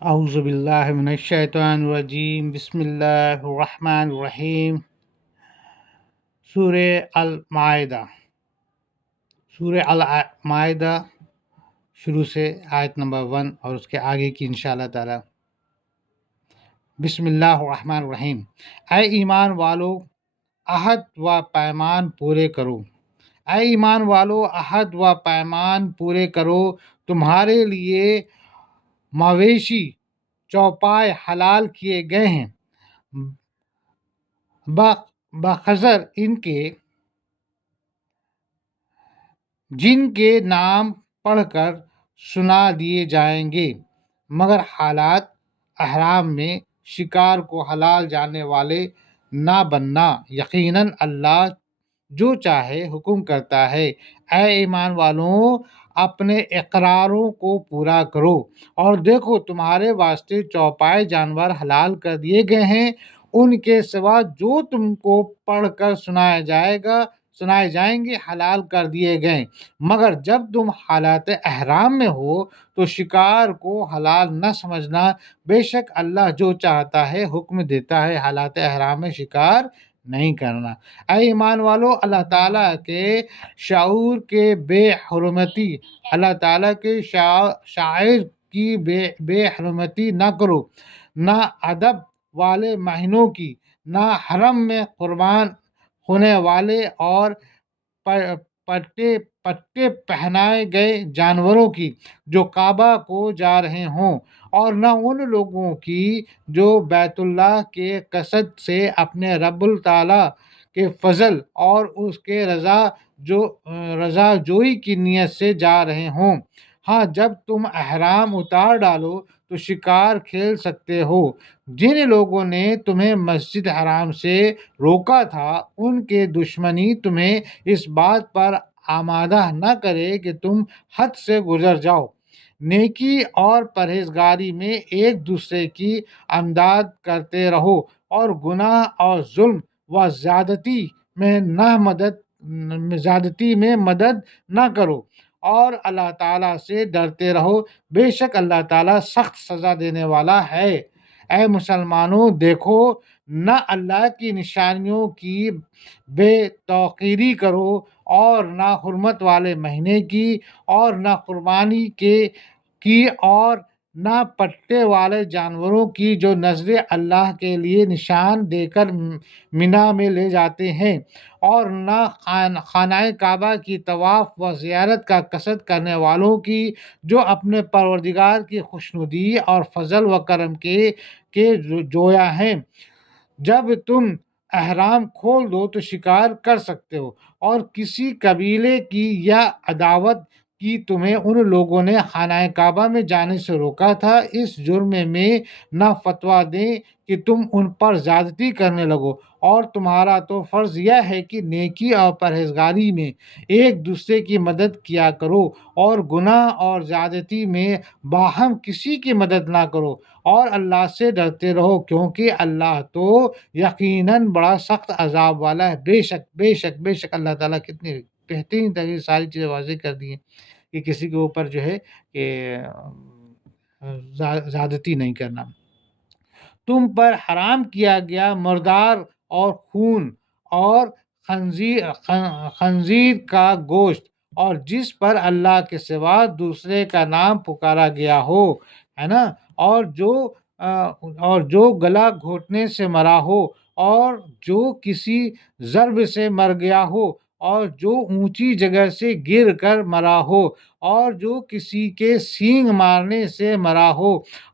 اعوذ باللہ من الشیطان الرجیم، بسم اللہ الرحمن الرحیم۔ سورہ المائدہ شروع سے آیت نمبر 1 اور اس کے آگے کی انشاءاللہ تعالی۔ بسم اللہ الرحمن الرحیم۔ اے ایمان والو، عہد و پیمان پورے کرو۔ اے ایمان والو، عہد و پیمان پورے کرو۔ تمہارے لیے مویشی چوپائے حلال کیے گئے ہیں، بخظر ان کے جن کے نام پڑھ کر سنا دیے جائیں گے، مگر حالات احرام میں شکار کو حلال جاننے والے نہ بننا۔ یقیناً اللہ جو چاہے حکم کرتا ہے۔ اے ایمان والوں، اپنے اقراروں کو پورا کرو اور دیکھو تمہارے واسطے چوپائے جانور حلال کر دیے گئے ہیں، ان کے سوا جو تم کو پڑھ کر سنائے جائیں گے حلال کر دیے گئے، مگر جب تم حالات احرام میں ہو تو شکار کو حلال نہ سمجھنا۔ بے شک اللہ جو چاہتا ہے حکم دیتا ہے حالات احرام میں شکار نہیں کرنا۔ اے ایمان والو، اللہ تعالیٰ کے شعائر کی بے حرمتی نہ کرو، نہ ادب والے مہینوں کی، نہ حرم میں قربان ہونے والے اور پٹے پہنائے گئے جانوروں کی جو کعبہ کو جا رہے ہوں، اور نہ ان لوگوں کی جو بیت اللہ کے قصد سے اپنے رب تعالیٰ کے فضل اور اس کے رضا جوئی کی نیت سے جا رہے ہوں۔ ہاں، جب تم احرام اتار ڈالو تو شکار کھیل سکتے ہو۔ جن لوگوں نے تمہیں مسجد حرام سے روکا تھا، ان کے دشمنی تمہیں اس بات پر آمادہ نہ کرے کہ تم حد سے گزر جاؤ۔ نیکی اور پرہیزگاری میں ایک دوسرے کی امداد کرتے رہو، اور گناہ اور ظلم و زیادتی میں مدد نہ کرو، اور اللہ تعالیٰ سے ڈرتے رہو۔ بے شک اللہ تعالیٰ سخت سزا دینے والا ہے۔ اے مسلمانوں، دیکھو نہ اللہ کی نشانیوں کی بے توقیری کرو، اور نہ حرمت والے مہینے کی، اور نہ قربانی کی، اور نہ پٹے والے جانوروں کی جو نذر اللہ کے لیے نشان دے کر مینا میں لے جاتے ہیں، اور نہ خانہ کعبہ کی طواف و زیارت کا قصد کرنے والوں کی جو اپنے پروردگار کی خوشنودی اور فضل و کرم کے جویا ہیں۔ جب تم احرام کھول دو تو شکار کر سکتے ہو، اور کسی قبیلے کی یا عداوت کی تمہیں ان لوگوں نے خانہ کعبہ میں جانے سے روکا تھا، اس جرم میں نہ فتویٰ دیں کہ تم ان پر زیادتی کرنے لگو، اور تمہارا تو فرض یہ ہے کہ نیکی اور پرہیزگاری میں ایک دوسرے کی مدد کیا کرو، اور گناہ اور زیادتی میں باہم کسی کی مدد نہ کرو، اور اللہ سے ڈرتے رہو، کیونکہ اللہ تو یقیناً بڑا سخت عذاب والا ہے۔ بے شک اللہ تعالیٰ کتنی بہترین طریقے ساری چیزیں واضح کر دی ہیں کہ کسی کے اوپر جو ہے کہ زیادتی نہیں کرنا۔ تم پر حرام کیا گیا مردار اور خون اور خنزیر کا گوشت، اور جس پر اللہ کے سوا دوسرے کا نام پکارا گیا ہو، ہے نا، اور جو گلا گھونٹنے سے مرا ہو، اور جو کسی ضرب سے مر گیا ہو، اور جو اونچی جگہ سے گر کر مرا ہو، اور جو کسی کے سینگ مارنے سے مرا ہو،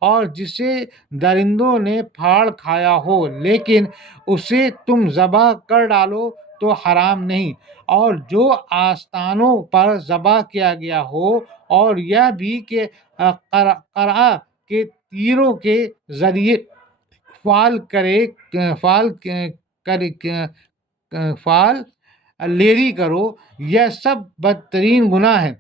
اور جسے درندوں نے پھاڑ کھایا ہو، لیکن اسے تم ذبح کر ڈالو تو حرام نہیں، اور جو آستانوں پر ذبح کیا گیا ہو، اور یہ بھی کہ قرعہ کے تیروں کے ذریعے فال لیری کرو، یہ سب بدترین گناہ ہے۔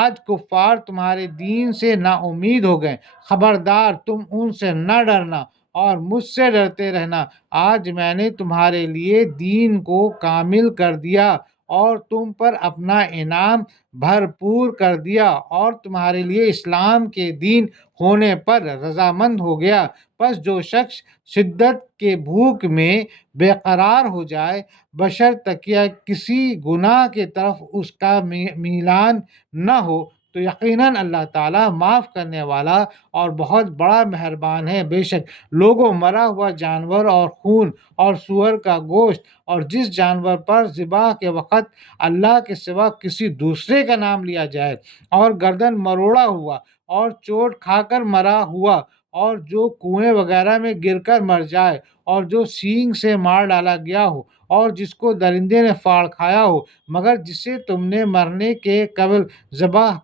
آج کفار تمہارے دین سے نا امید ہو گئے، خبردار تم ان سے نہ ڈرنا اور مجھ سے ڈرتے رہنا۔ آج میں نے تمہارے لیے دین کو کامل کر دیا اور تم پر اپنا انعام بھرپور کر دیا، اور تمہارے لیے اسلام کے دین ہونے پر رضامند ہو گیا۔ پس جو شخص شدت کے بھوک میں بے قرار ہو جائے بشرطیکہ کسی گناہ کی طرف اس کا میلان نہ ہو تو یقیناً اللہ تعالیٰ معاف کرنے والا اور بہت بڑا مہربان ہے۔ بے شک لوگوں، مرا ہوا جانور اور خون اور سور کا گوشت اور جس جانور پر ذبح کے وقت اللہ کے سوا کسی دوسرے کا نام لیا جائے اور گردن مروڑا ہوا اور چوٹ کھا کر مرا ہوا اور جو کنویں وغیرہ میں گر کر مر جائے اور جو سینگ سے مار ڈالا گیا ہو اور جس کو درندے نے پھاڑ کھایا ہو مگر جسے تم نے مرنے کے قبل ذبح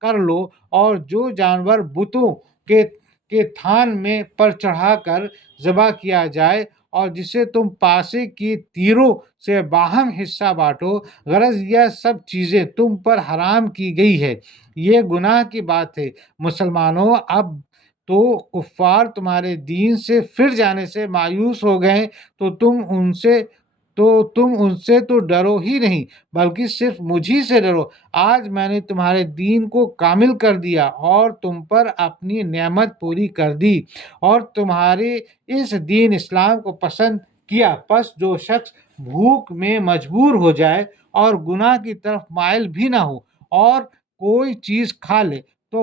کر لو، اور جو جانور بتوں کے تھان میں پر چڑھا کر ذبح کیا جائے اور جسے تم پاسے کی تیروں سے باہم حصہ بانٹو، غرض یہ سب چیزیں تم پر حرام کی گئی ہے۔ یہ گناہ کی بات ہے۔ مسلمانوں، اب تو کفار تمہارے دین سے پھر جانے سے مایوس ہو گئے تو تم ان سے تو ڈرو ہی نہیں بلکہ صرف مجھی سے ڈرو۔ آج میں نے تمہارے دین کو کامل کر دیا اور تم پر اپنی نعمت پوری کر دی اور تمہارے اس دین اسلام کو پسند کیا۔ پس جو شخص بھوک میں مجبور ہو جائے اور گناہ کی طرف مائل بھی نہ ہو اور کوئی چیز کھا لے تو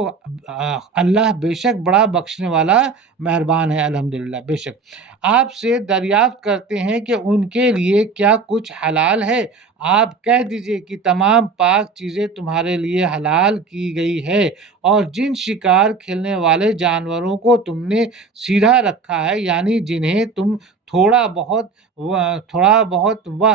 اللہ بے شک بڑا بخشنے والا مہربان ہے۔ الحمدللہ۔ بے شک آپ سے دریافت کرتے ہیں کہ ان کے لیے کیا کچھ حلال ہے۔ آپ کہہ دیجئے کہ تمام پاک چیزیں تمہارے لیے حلال کی گئی ہے اور جن شکار کھیلنے والے جانوروں کو تم نے سیدھا رکھا ہے، یعنی جنہیں تم تھوڑا بہت وہ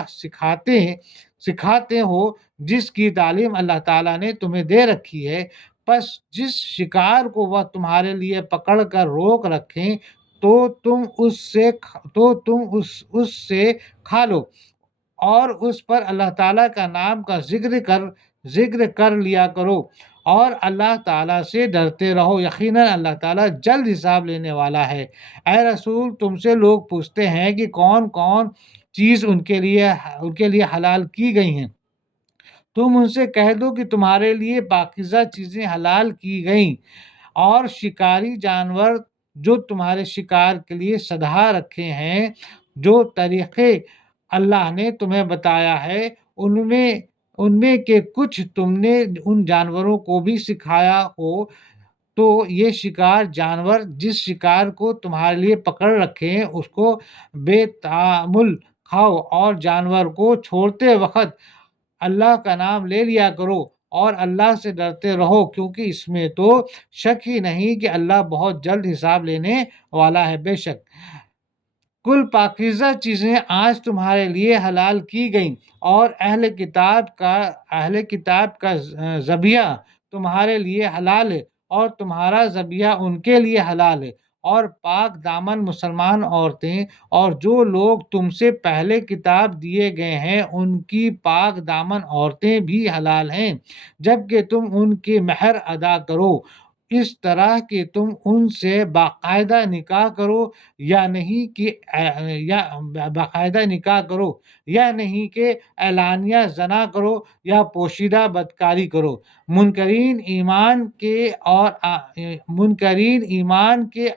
سکھاتے ہو، جس کی تعلیم اللہ تعالیٰ نے تمہیں دے رکھی ہے، پس جس شکار کو وہ تمہارے لیے پکڑ کر روک رکھیں تو تم اس سے کھا لو اور اس پر اللہ تعالیٰ کا نام کا ذکر کر لیا کرو اور اللہ تعالیٰ سے ڈرتے رہو، یقیناً اللہ تعالیٰ جلد حساب لینے والا ہے۔ اے رسول، تم سے لوگ پوچھتے ہیں کہ کون کون چیز ان کے لیے حلال کی گئی ہیں۔ تم ان سے کہہ دو کہ تمہارے لیے پاکیزہ چیزیں حلال کی گئیں اور شکاری جانور جو تمہارے شکار کے لیے سدھا رکھے ہیں، جو طریقے اللہ نے تمہیں بتایا ہے ان میں کہ کچھ تم نے ان جانوروں کو بھی سکھایا ہو، تو یہ شکار جانور جس شکار کو تمہارے لیے پکڑ رکھے ہیں اس کو بے تعامل کھاؤ اور جانور کو چھوڑتے وقت اللہ کا نام لے لیا کرو اور اللہ سے ڈرتے رہو، کیونکہ اس میں تو شک ہی نہیں کہ اللہ بہت جلد حساب لینے والا ہے۔ بے شک کل پاکیزہ چیزیں آج تمہارے لیے حلال کی گئیں اور اہل کتاب کا ذبیحہ تمہارے لیے حلال ہے اور تمہارا ذبیحہ ان کے لیے حلال ہے، اور پاک دامن مسلمان عورتیں اور جو لوگ تم سے پہلے کتاب دیے گئے ہیں ان کی پاک دامن عورتیں بھی حلال ہیں، جبکہ تم ان کے مہر ادا کرو، اس طرح کہ تم ان سے باقاعدہ نکاح کرو یا نہیں کہ اعلانیہ زنا کرو یا پوشیدہ بدکاری کرو۔ منکرین ایمان کے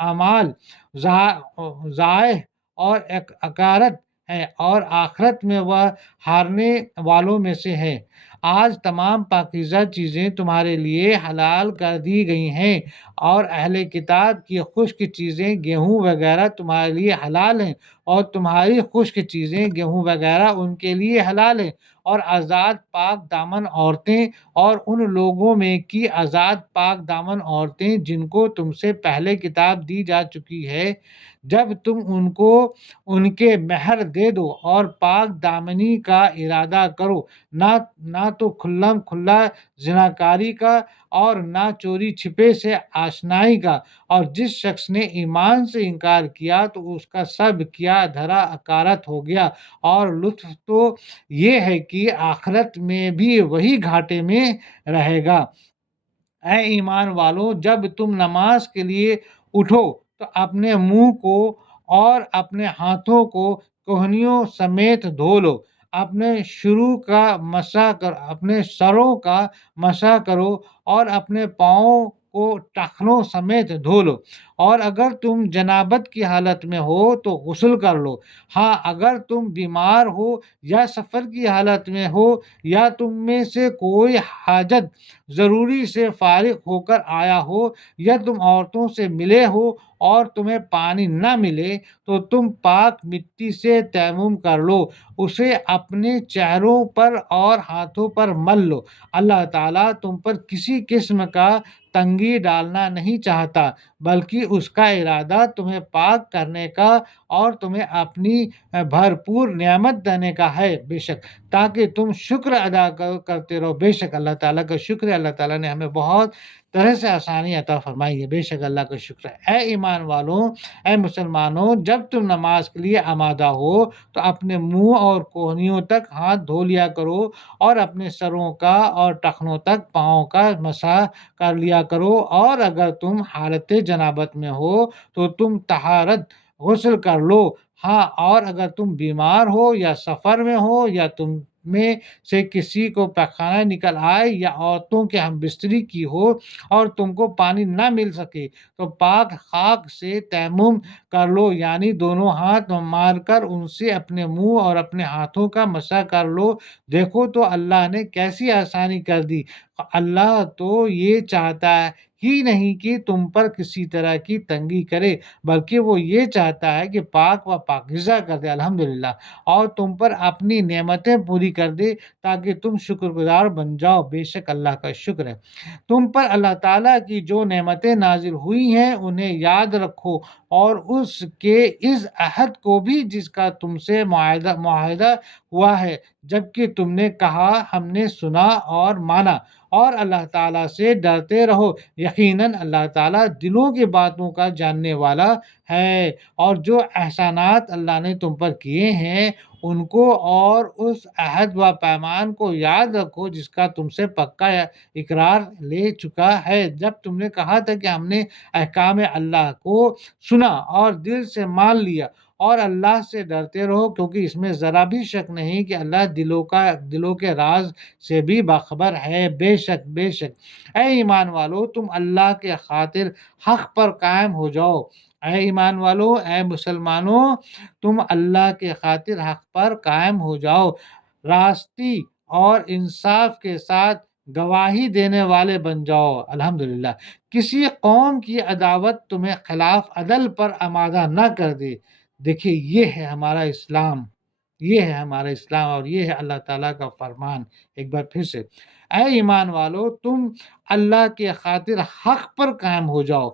اعمال ضائع اور اکارت ہیں اور آخرت میں وہ ہارنے والوں میں سے ہے۔ آج تمام پاکیزہ چیزیں تمہارے لیے حلال کر دی گئی ہیں اور اہل کتاب کی خشک چیزیں گیہوں وغیرہ تمہارے لیے حلال ہیں اور تمہاری خشک چیزیں گیہوں وغیرہ ان کے لیے حلال ہیں، اور آزاد پاک دامن عورتیں اور ان لوگوں میں کی آزاد پاک دامن عورتیں جن کو تم سے پہلے کتاب دی جا چکی ہے، جب تم ان کو ان کے مہر دے دو اور پاک دامنی کا ارادہ کرو، نہ تو کھلم کھلا زناکاری کا اور نہ چوری چھپے سے آشنائی کا، اور جس شخص نے ایمان سے انکار کیا تو اس کا سب کیا دھرا اکارت ہو گیا، اور لطف تو یہ ہے کہ آخرت میں بھی وہی گھاٹے میں رہے گا۔ اے ایمان والو، جب تم نماز کے لیے اٹھو تو اپنے منہ کو اور اپنے ہاتھوں کو کہنیوں سمیت دھو لو، اپنے سروں کا مسح کرو اور اپنے پاؤں کو ٹخنوں سمیت دھو لو، اور اگر تم جنابت کی حالت میں ہو تو غسل کر لو۔ ہاں، اگر تم بیمار ہو یا سفر کی حالت میں ہو یا تم میں سے کوئی حاجت ضروری سے فارغ ہو کر آیا ہو یا تم عورتوں سے ملے ہو اور تمہیں پانی نہ ملے تو تم پاک مٹی سے تیمم کر لو، اسے اپنے چہروں پر اور ہاتھوں پر مل لو۔ اللہ تعالیٰ تم پر کسی قسم کا تنگی ڈالنا نہیں چاہتا، بلکہ اس کا ارادہ تمہیں پاک کرنے کا اور تمہیں اپنی بھرپور نعمت دینے کا ہے، بے شک تاکہ تم شکر ادا کرتے رہو۔ بے شک اللہ تعالیٰ کا شکر ہے، اللہ تعالیٰ نے ہمیں بہت طرح سے آسانی عطا فرمائی ہے، بے شک اللہ کا شکر ہے۔ اے ایمان والوں، اے مسلمانوں، جب تم نماز کے لیے آمادہ ہو تو اپنے منہ اور کوہنیوں تک ہاتھ دھو لیا کرو اور اپنے سروں کا اور ٹخنوں تک پاؤں کا مسح کر لیا کرو، اور اگر تم حالت جنابت میں ہو تو تم طہارت غسل کر لو۔ ہاں، اور اگر تم بیمار ہو یا سفر میں ہو یا تم میں سے کسی کو پخانہ نکل آئے یا عورتوں کے ہم بستری کی ہو اور تم کو پانی نہ مل سکے تو پاک خاک سے تیمم کر لو، یعنی دونوں ہاتھ مار کر ان سے اپنے منہ اور اپنے ہاتھوں کا مسح کر لو۔ دیکھو تو اللہ نے کیسی آسانی کر دی۔ اللہ تو یہ چاہتا ہی نہیں کہ تم پر کسی طرح کی تنگی کرے، بلکہ وہ یہ چاہتا ہے کہ پاک و پاکیزہ کر دے، الحمدللہ، اور تم پر اپنی نعمتیں پوری کر دے تاکہ تم شکر گزار بن جاؤ۔ بے شک اللہ کا شکر ہے۔ تم پر اللہ تعالیٰ کی جو نعمتیں نازل ہوئی ہیں انہیں یاد رکھو، اور اس کے اس عہد کو بھی جس کا تم سے معاہدہ ہوا ہے، جبکہ تم نے کہا ہم نے سنا اور مانا، اور اللہ تعالیٰ سے ڈرتے رہو، یقیناً اللہ تعالیٰ دلوں کی باتوں کا جاننے والا ہے۔ اور جو احسانات اللہ نے تم پر کیے ہیں ان کو اور اس عہد و پیمان کو یاد رکھو جس کا تم سے پکا اقرار لے چکا ہے، جب تم نے کہا تھا کہ ہم نے احکام اللہ کو سنا اور دل سے مان لیا، اور اللہ سے ڈرتے رہو کیونکہ اس میں ذرا بھی شک نہیں کہ اللہ دلوں کے راز سے بھی باخبر ہے۔ بے شک اے ایمان والو، تم اللہ کے خاطر حق پر قائم ہو جاؤ۔ اے ایمان والو، اے مسلمانوں، تم اللہ کے خاطر حق پر قائم ہو جاؤ، راستی اور انصاف کے ساتھ گواہی دینے والے بن جاؤ، الحمدللہ۔ کسی قوم کی عداوت تمہیں خلاف عدل پر آمادہ نہ کر دے۔ دیکھیے، یہ ہے ہمارا اسلام، یہ ہے ہمارا اسلام، اور یہ ہے اللہ تعالیٰ کا فرمان۔ ایک بار پھر سے، اے ایمان والو، تم اللہ کے خاطر حق پر قائم ہو جاؤ،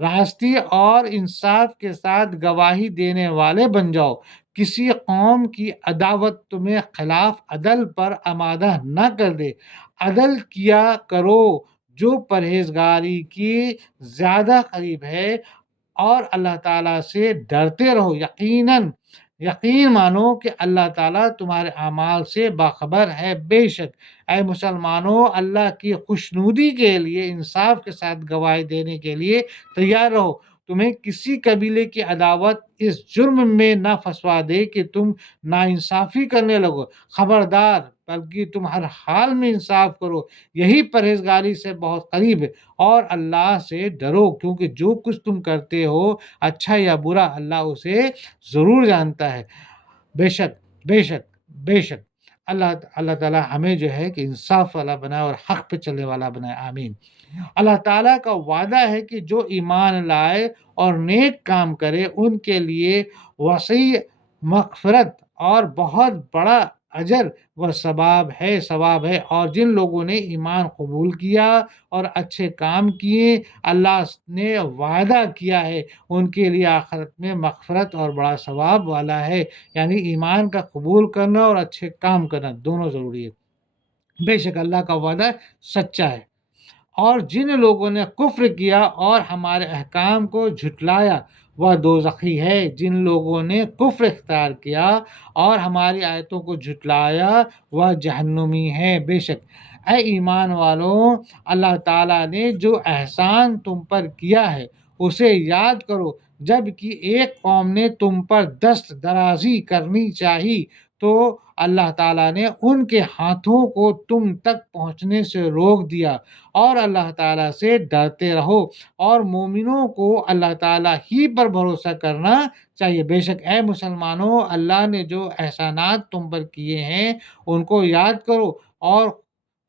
راستی اور انصاف کے ساتھ گواہی دینے والے بن جاؤ۔ کسی قوم کی عداوت تمہیں خلاف عدل پر آمادہ نہ کر دے۔ عدل کیا کرو جو پرہیزگاری کی زیادہ قریب ہے، اور اللہ تعالیٰ سے ڈرتے رہو، یقین مانو کہ اللہ تعالیٰ تمہارے اعمال سے باخبر ہے۔ بے شک اے مسلمانوں، اللہ کی خوشنودی کے لیے انصاف کے ساتھ گواہی دینے کے لیے تیار رہو۔ تمہیں کسی قبیلے کی عداوت اس جرم میں نہ پھنسوا دے کہ تم ناانصافی کرنے لگو۔ خبردار، بلکہ تم ہر حال میں انصاف کرو، یہی پرہیزگاری سے بہت قریب ہے۔ اور اللہ سے ڈرو کیونکہ جو کچھ تم کرتے ہو اچھا یا برا اللہ اسے ضرور جانتا ہے۔ بے شک اللہ تعالیٰ ہمیں جو ہے کہ انصاف والا بنائے اور حق پہ چلنے والا بنائے، آمین۔ اللہ تعالیٰ کا وعدہ ہے کہ جو ایمان لائے اور نیک کام کرے ان کے لیے وسیع مغفرت اور بہت بڑا اجر و ثواب ہے، اور جن لوگوں نے ایمان قبول کیا اور اچھے کام کیے اللہ نے وعدہ کیا ہے ان کے لیے آخرت میں مغفرت اور بڑا ثواب والا ہے، یعنی ایمان کا قبول کرنا اور اچھے کام کرنا دونوں ضروری ہے۔ بے شک اللہ کا وعدہ سچا ہے۔ اور جن لوگوں نے کفر کیا اور ہمارے احکام کو جھٹلایا وہ دوزخی ہے۔ جن لوگوں نے کفر اختیار کیا اور ہماری آیتوں کو جھٹلایا وہ جہنمی ہے۔ بے شک اے ایمان والوں، اللہ تعالیٰ نے جو احسان تم پر کیا ہے اسے یاد کرو، جب کہ ایک قوم نے تم پر دست درازی کرنی چاہی تو اللہ تعالیٰ نے ان کے ہاتھوں کو تم تک پہنچنے سے روک دیا، اور اللہ تعالیٰ سے ڈرتے رہو، اور مومنوں کو اللہ تعالیٰ ہی پر بھروسہ کرنا چاہیے۔ بے شک اے مسلمانوں، اللہ نے جو احسانات تم پر کیے ہیں ان کو یاد کرو، اور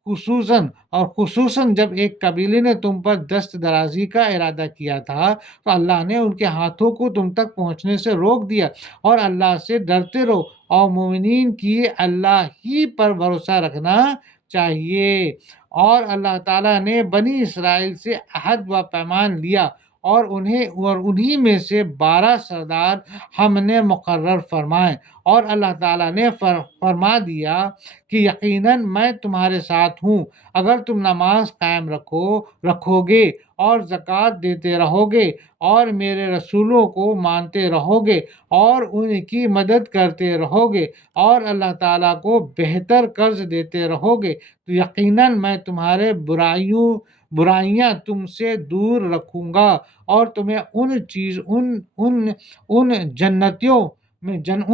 خصوصاً جب ایک قبیلے نے تم پر دست درازی کا ارادہ کیا تھا تو اللہ نے ان کے ہاتھوں کو تم تک پہنچنے سے روک دیا، اور اللہ سے ڈرتے رہو، اور مومنین کی اللہ ہی پر بھروسہ رکھنا چاہیے۔ اور اللہ تعالیٰ نے بنی اسرائیل سے عہد و پیمان لیا، اور انہی میں سے 12 سردار ہم نے مقرر فرمائے، اور اللہ تعالیٰ نے فرما دیا کہ یقیناً میں تمہارے ساتھ ہوں، اگر تم نماز قائم رکھو گے اور زکوٰۃ دیتے رہو گے اور میرے رسولوں کو مانتے رہو گے اور ان کی مدد کرتے رہو گے اور اللہ تعالیٰ کو بہتر قرض دیتے رہو گے، تو یقیناً میں تمہارے برائیاں تم سے دور رکھوں گا، اور تمہیں ان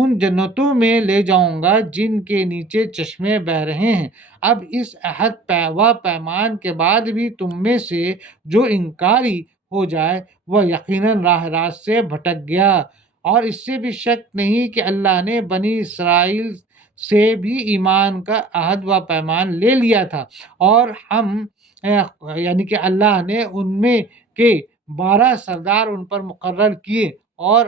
جنتوں میں لے جاؤں گا جن کے نیچے چشمے بہہ رہے ہیں۔ اب اس عہد و پیمان کے بعد بھی تم میں سے جو انکاری ہو جائے وہ یقیناً راہ راست سے بھٹک گیا، اور اس سے بھی شک نہیں کہ اللہ نے بنی اسرائیل سے بھی ایمان کا عہد و پیمان لے لیا تھا، اور یعنی کہ اللہ نے ان میں کے 12 سردار ان پر مقرر کیے، اور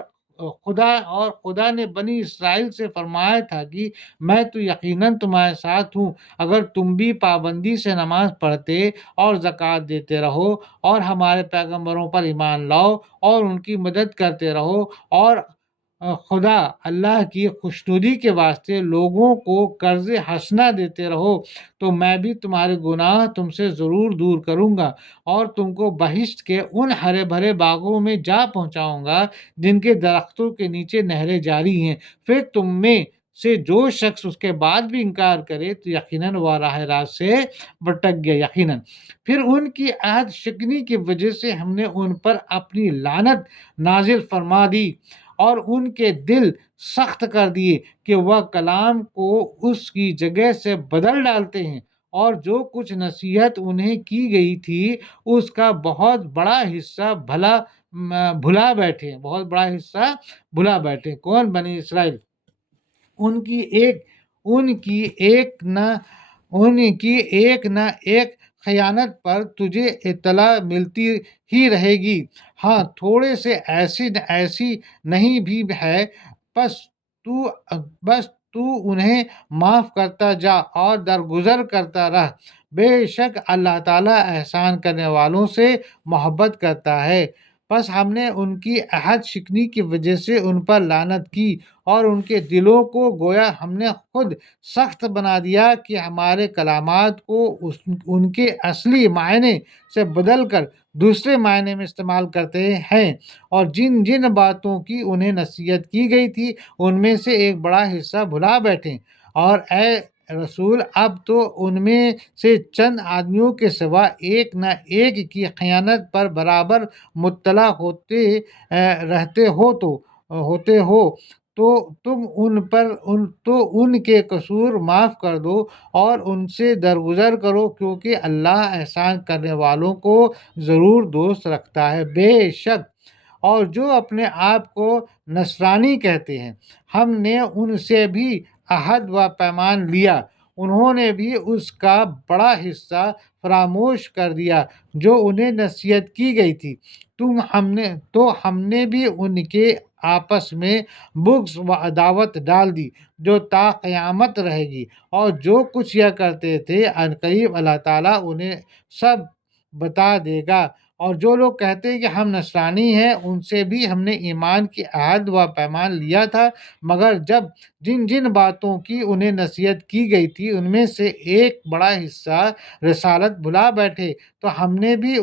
خدا نے بنی اسرائیل سے فرمایا تھا کہ میں تو یقیناً تمہارے ساتھ ہوں، اگر تم بھی پابندی سے نماز پڑھتے اور زکوٰۃ دیتے رہو اور ہمارے پیغمبروں پر ایمان لاؤ اور ان کی مدد کرتے رہو، اور خدا اللہ کی خوشنودی کے واسطے لوگوں کو قرض حسنہ دیتے رہو، تو میں بھی تمہارے گناہ تم سے ضرور دور کروں گا، اور تم کو بہشت کے ان ہرے بھرے باغوں میں جا پہنچاؤں گا جن کے درختوں کے نیچے نہریں جاری ہیں۔ پھر تم میں سے جو شخص اس کے بعد بھی انکار کرے تو یقیناً وہ راہ راست سے بھٹک گیا۔ یقیناً پھر ان کی عہد شکنی کی وجہ سے ہم نے ان پر اپنی لعنت نازل فرما دی، اور ان کے دل سخت کر دیے کہ وہ کلام کو اس کی جگہ سے بدل ڈالتے ہیں، اور جو کچھ نصیحت انہیں کی گئی تھی اس کا بہت بڑا حصہ بھلا بیٹھے۔ کون؟ بنی اسرائیل۔ ان کی ایک نہ ایک خیانت پر تجھے اطلاع ملتی ہی رہے گی۔ ہاں، تھوڑے سے ایسی نہیں بھی ہے، بس تو انہیں معاف کرتا جا اور درگزر کرتا رہ، بے شک اللہ تعالیٰ احسان کرنے والوں سے محبت کرتا ہے۔ پس ہم نے ان کی عہد شکنی کی وجہ سے ان پر لعنت کی، اور ان کے دلوں کو گویا ہم نے خود سخت بنا دیا کہ ہمارے کلامات کو ان کے اصلی معنی سے بدل کر دوسرے معنی میں استعمال کرتے ہیں، اور جن جن باتوں کی انہیں نصیحت کی گئی تھی ان میں سے ایک بڑا حصہ بھلا بیٹھے۔ اور اے رسول، اب تو ان میں سے چند آدمیوں کے سوا ایک نہ ایک کی خیانت پر برابر مطلع ہوتے ہو تو تم ان کے قصور معاف کر دو اور ان سے درگزر کرو، کیونکہ اللہ احسان کرنے والوں کو ضرور دوست رکھتا ہے۔ بے شک اور جو اپنے آپ کو نصرانی کہتے ہیں، ہم نے ان سے بھی عہد و پیمان لیا، انہوں نے بھی اس کا بڑا حصہ فراموش کر دیا جو انہیں نصیحت کی گئی تھی، تو ہم نے بھی ان کے آپس میں بغض و عداوت ڈال دی جو تا قیامت رہے گی، اور جو کچھ یہ کرتے تھے عنقریب اللہ تعالیٰ انہیں سب بتا دے گا۔ اور جو لوگ کہتے ہیں کہ ہم نصرانی ہیں، ان سے بھی ہم نے ایمان کی عہد و پیمان لیا تھا، مگر جب جن جن باتوں کی انہیں نصیحت کی گئی تھی ان میں سے ایک بڑا حصہ رسالت بھلا بیٹھے تو ہم نے بھی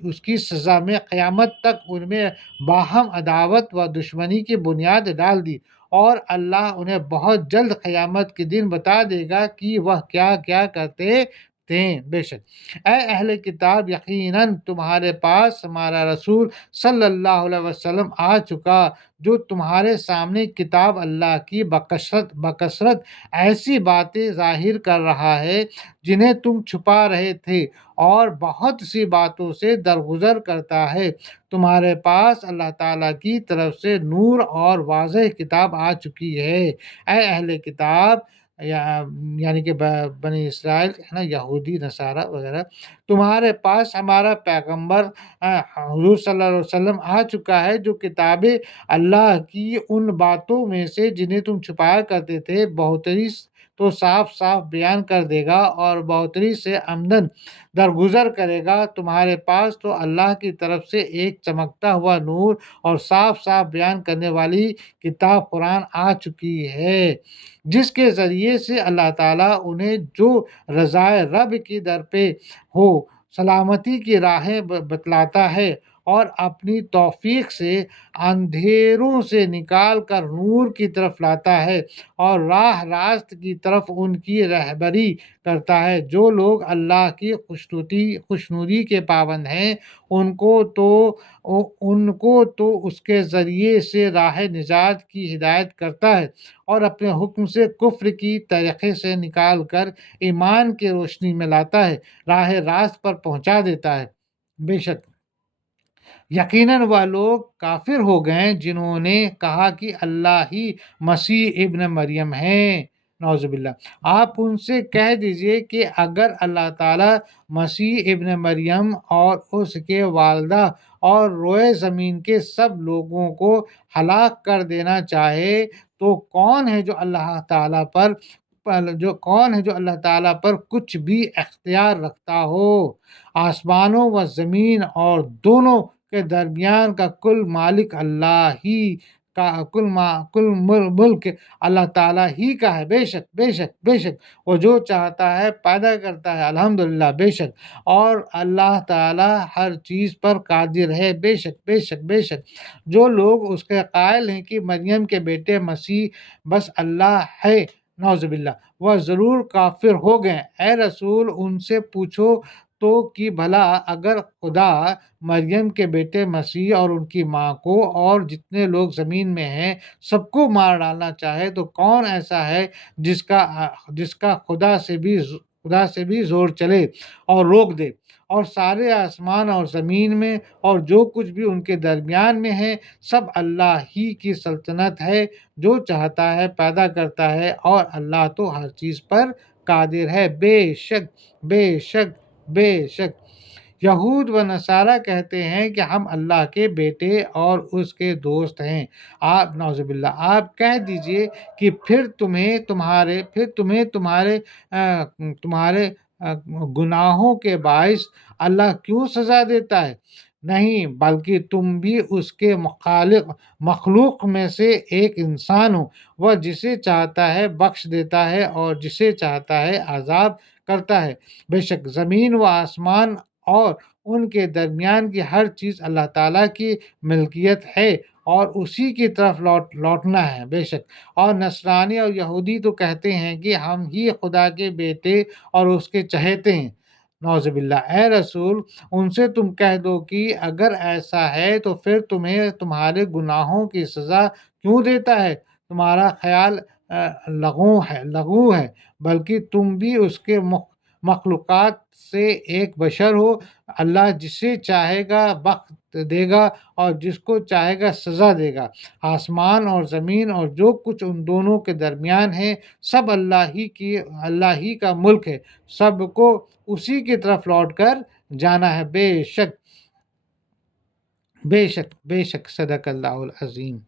اس کی سزا میں قیامت تک ان میں باہم عداوت و دشمنی کی بنیاد ڈال دی، اور اللہ انہیں بہت جلد قیامت کے دن بتا دے گا کہ وہ کیا کیا کرتے رکھتے ہیں۔ بے شک اے اہل کتاب، یقیناً تمہارے پاس ہمارا رسول صلی اللہ علیہ وسلم آ چکا، جو تمہارے سامنے کتاب اللہ کی بکثرت ایسی باتیں ظاہر کر رہا ہے جنہیں تم چھپا رہے تھے، اور بہت سی باتوں سے درگزر کرتا ہے۔ تمہارے پاس اللہ تعالیٰ کی طرف سے نور اور واضح کتاب آ چکی ہے۔ اے اہل کتاب، یعنی کہ بنی اسرائیل ہے نا، یہودی نصارہ وغیرہ، تمہارے پاس ہمارا پیغمبر حضور صلی اللہ علیہ وسلم آ چکا ہے، جو کتابیں اللہ کی ان باتوں میں سے جنہیں تم چھپایا کرتے تھے بہتری تو صاف صاف بیان کر دے گا، اور بہتری سے آمدن درگزر کرے گا۔ تمہارے پاس تو اللہ کی طرف سے ایک چمکتا ہوا نور اور صاف صاف بیان کرنے والی کتاب قرآن آ چکی ہے، جس کے ذریعے سے اللہ تعالیٰ انہیں جو رضائے رب کی در پہ ہو سلامتی کی راہیں بتلاتا ہے، اور اپنی توفیق سے اندھیروں سے نکال کر نور کی طرف لاتا ہے، اور راہ راست کی طرف ان کی رہبری کرتا ہے۔ جو لوگ اللہ کی خوشنودی کے پابند ہیں، ان کو تو اس کے ذریعے سے راہ نجات کی ہدایت کرتا ہے، اور اپنے حکم سے کفر کی طریقے سے نکال کر ایمان کی روشنی میں لاتا ہے، راہ راست پر پہنچا دیتا ہے۔ بے شک یقیناً وہ لوگ کافر ہو گئے جنہوں نے کہا کہ اللہ ہی مسیح ابن مریم ہیں، نعوذ باللہ۔ آپ ان سے کہہ دیجئے کہ اگر اللہ تعالیٰ مسیح ابن مریم اور اس کے والدہ اور روئے زمین کے سب لوگوں کو ہلاک کر دینا چاہے تو کون ہے جو اللہ تعالیٰ پر کچھ بھی اختیار رکھتا ہو؟ آسمانوں و زمین اور دونوں کے درمیان کا کل مالک اللہ ہی کا، کل ملک اللہ تعالیٰ ہی کا ہے۔ بے شک بے شک بے شک وہ جو چاہتا ہے پیدا کرتا ہے، الحمدللہ، بے شک، اور اللہ تعالیٰ ہر چیز پر قادر ہے۔ بے شک بے شک بے شک جو لوگ اس کے قائل ہیں کہ مریم کے بیٹے مسیح بس اللہ ہے، نعوذ باللہ، وہ ضرور کافر ہو گئے۔ اے رسول، ان سے پوچھو تو کہ بھلا اگر خدا مریم کے بیٹے مسیح اور ان کی ماں کو اور جتنے لوگ زمین میں ہیں سب کو مار ڈالنا چاہے تو کون ایسا ہے جس کا خدا سے بھی زور چلے اور روک دے؟ اور سارے آسمان اور زمین میں اور جو کچھ بھی ان کے درمیان میں ہے سب اللہ ہی کی سلطنت ہے، جو چاہتا ہے پیدا کرتا ہے، اور اللہ تو ہر چیز پر قادر ہے۔ بے شک بے شک بے شک یہود و نصارہ کہتے ہیں کہ ہم اللہ کے بیٹے اور اس کے دوست ہیں۔ آپ نعوذ باللہ، آپ کہہ دیجئے کہ پھر تمہارے گناہوں کے باعث اللہ کیوں سزا دیتا ہے؟ نہیں، بلکہ تم بھی اس کے مخلوق میں سے ایک انسان ہو۔ وہ جسے چاہتا ہے بخش دیتا ہے اور جسے چاہتا ہے عذاب کرتا ہے۔ بے شک زمین و آسمان اور ان کے درمیان کی ہر چیز اللہ تعالیٰ کی ملکیت ہے، اور اسی کی طرف لوٹنا ہے۔ بے شک اور نصرانی اور یہودی تو کہتے ہیں کہ ہم ہی خدا کے بیٹے اور اس کے چہیتے ہیں، نعوذ باللہ۔ اے رسول، ان سے تم کہہ دو کہ اگر ایسا ہے تو پھر تمہیں تمہارے گناہوں کی سزا کیوں دیتا ہے؟ تمہارا خیال لغو ہے، بلکہ تم بھی اس کے مخلوقات سے ایک بشر ہو۔ اللہ جسے چاہے گا بخت دے گا اور جس کو چاہے گا سزا دے گا۔ آسمان اور زمین اور جو کچھ ان دونوں کے درمیان ہے سب اللہ ہی کا ملک ہے، سب کو اسی کی طرف لوٹ کر جانا ہے۔ بے شک بے شک بے شک صدق اللہ العظیم۔